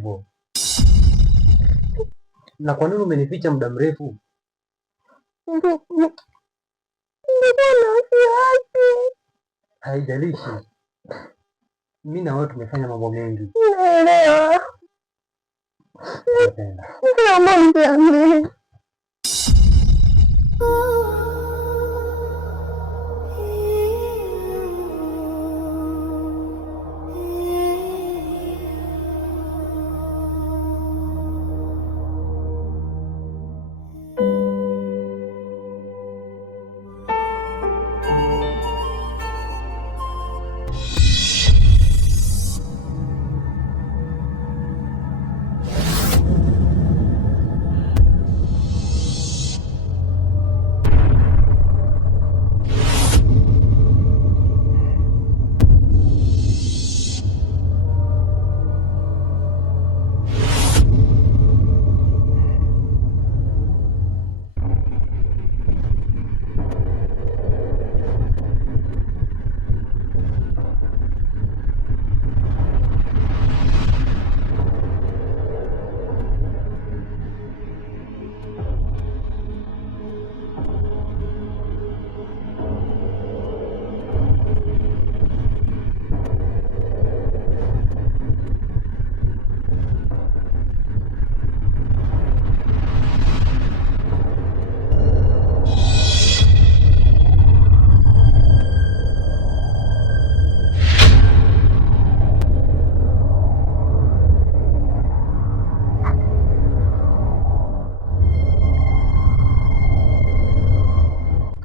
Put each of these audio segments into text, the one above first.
hivyo. Na kwa nini umenificha muda mrefu? Haijalishi, mimi na wewe tumefanya mambo mengi. Naelewa. Naomba unisamehe.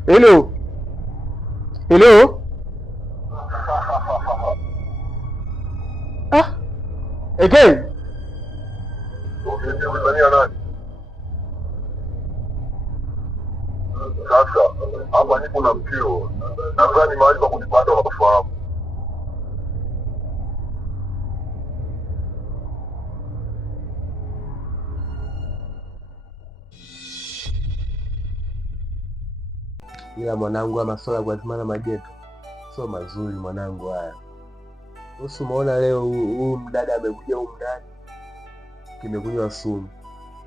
Hello. Hello. Again. Sasa hapa nipo na mkeo. Nadhani mahali pa kunipata unafahamu. Ila mwanangu, ama masuala ya kuazimana mageto sio mazuri mwanangu. Haya, usimuona leo huyu mdada amekuja huko ndani kimekunywa sumu,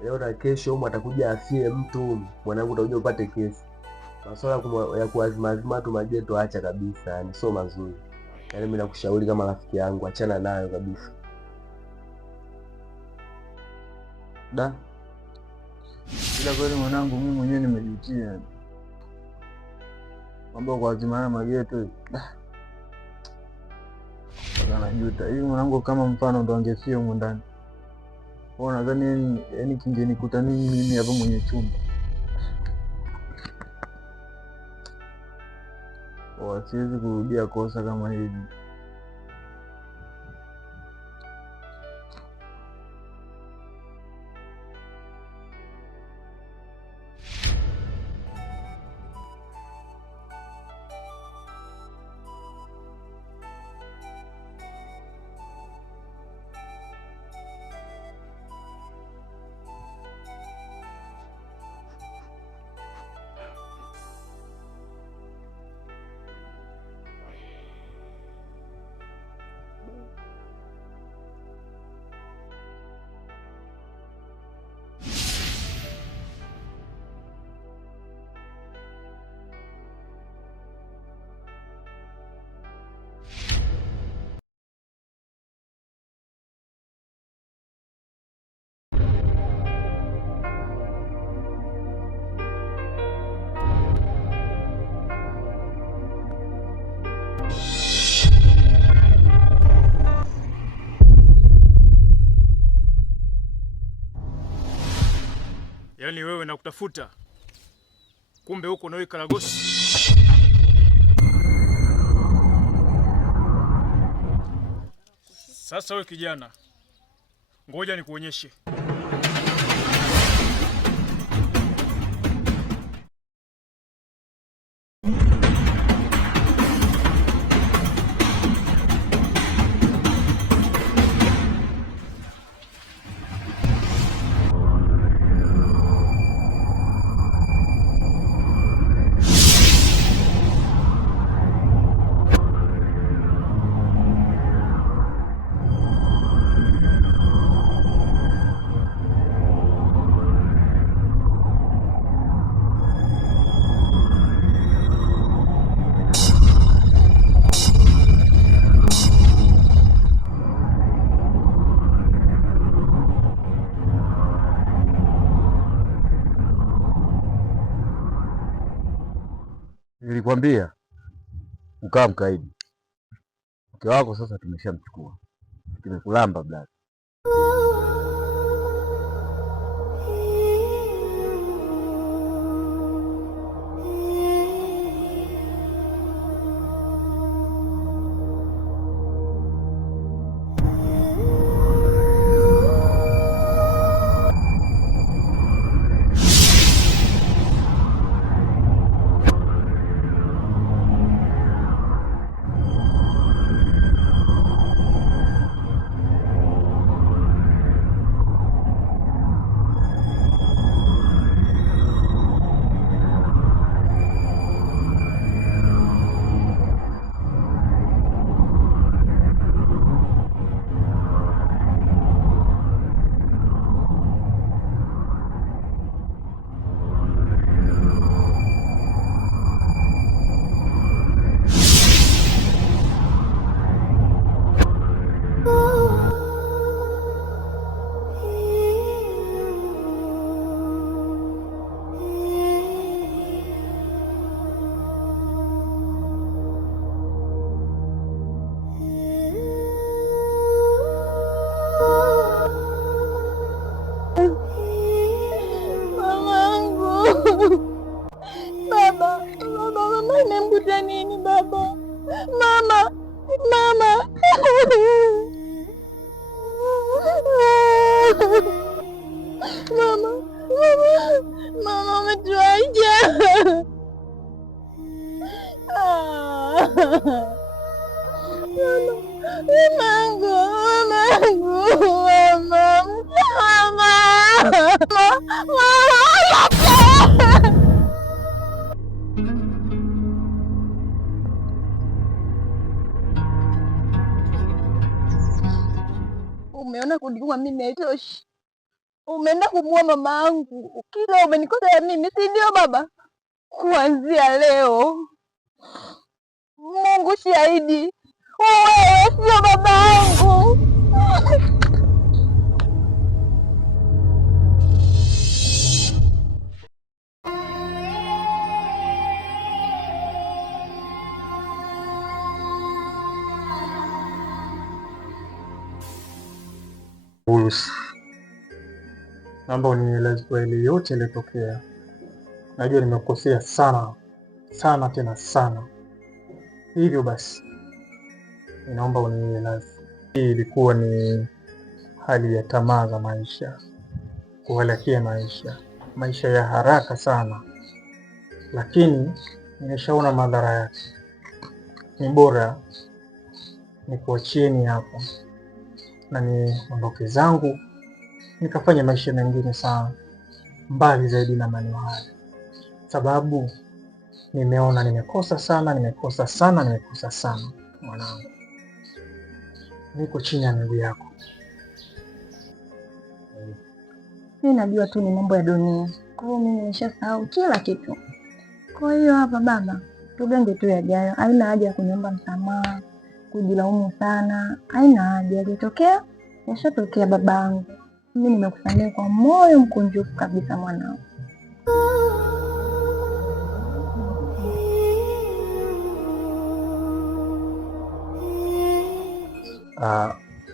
leo na kesho huyu atakuja afie mtu mwanangu, utakuja upate kesi. Masuala ya kuazimana tu mageto acha kabisa, yani sio mazuri. Yani mimi nakushauri kama rafiki yangu, achana nayo kabisa. Da. Ila kweli mwanangu, mimi mwenyewe nimejutia mambo kwa azimana mageto. Najuta hivi mwanangu, kama mfano ndo angefia huko ndani, wewe nadhani yani kingenikuta nini mimi hapa mwenye chumba? Siwezi kurudia kosa kama hili. Yaani wewe nakutafuta, kumbe huko nawe Karagosi. Sasa wewe kijana, ngoja nikuonyeshe. Nilikwambia ukaa mkaidi. Mke wako sasa tumeshamchukua, tumekulamba blaza. Imemkuta nini baba? Mama, mama. Mama, mama umetuacha. Mamangu, mama. Umeona kuniua mimi haitoshi. Umeenda kumuua mama yangu. Kila umenikosea mimi, si ndio baba? Kuanzia leo, Mungu shahidi, wewe sio baba yangu. Bulus, naomba unieleze kweli yote yaliyotokea. Najua nimekosea sana sana tena sana, hivyo basi ninaomba unieleze. Hii ilikuwa ni hali ya tamaa za maisha, kuhalakia maisha ya haraka sana, lakini nimeshaona madhara yake. Ni bora nikuachieni hapa na niondoke zangu nikafanya maisha mengine sana mbali zaidi na maneno haya, sababu nimeona nimekosa sana mwanangu. Niko chini ya miguu yako. Mimi najua tu ni mambo ya dunia, kwa hiyo mimi nimeshasahau kila kitu. Kwa hiyo hapa baba, tugenge tu yajayo. Haina haja ya kuniomba msamaha, kujilaumu sana. Haina haja, yalitokea yashatokea babangu. Mimi nimekusamehe kwa moyo mkunjufu kabisa mwanangu.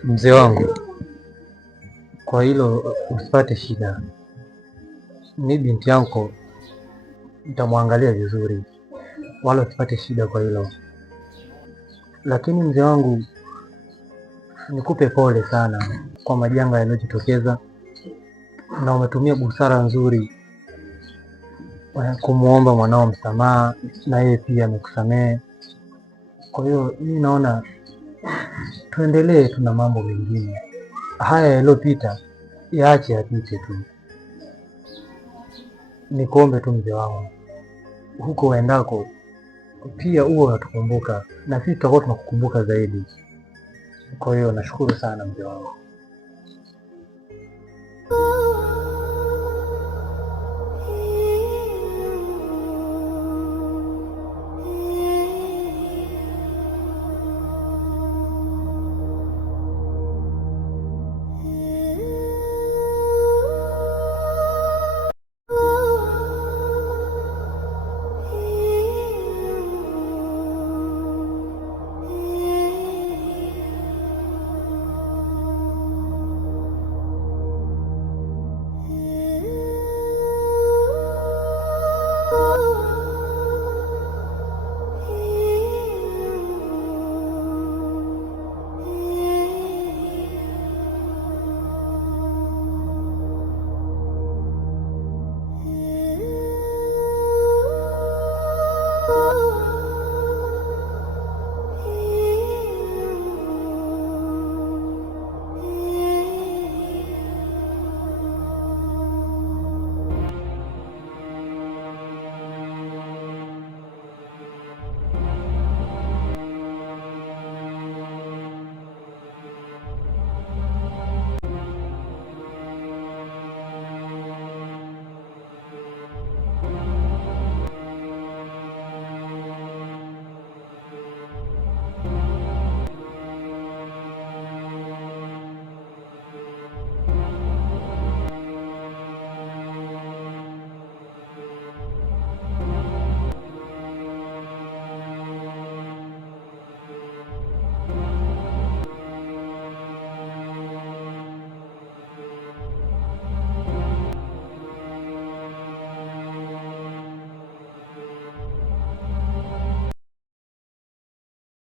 Mzee wangu, kwa hilo usipate shida. Ni binti yangu, nitamwangalia vizuri, wala usipate shida kwa hilo. Lakini mzee wangu, nikupe pole sana kwa majanga yaliyojitokeza, na umetumia busara nzuri kumuomba mwanao msamaha, na yeye pia amekusamehe. Kwa hiyo mimi naona tuendelee, tuna mambo mengine. Haya yaliyopita yaache yapite tu. Nikuombe tu mzee wangu, huko uendako pia huo unatukumbuka, na sisi tutakuwa tunakukumbuka zaidi. Kwa hiyo nashukuru sana mzee wangu.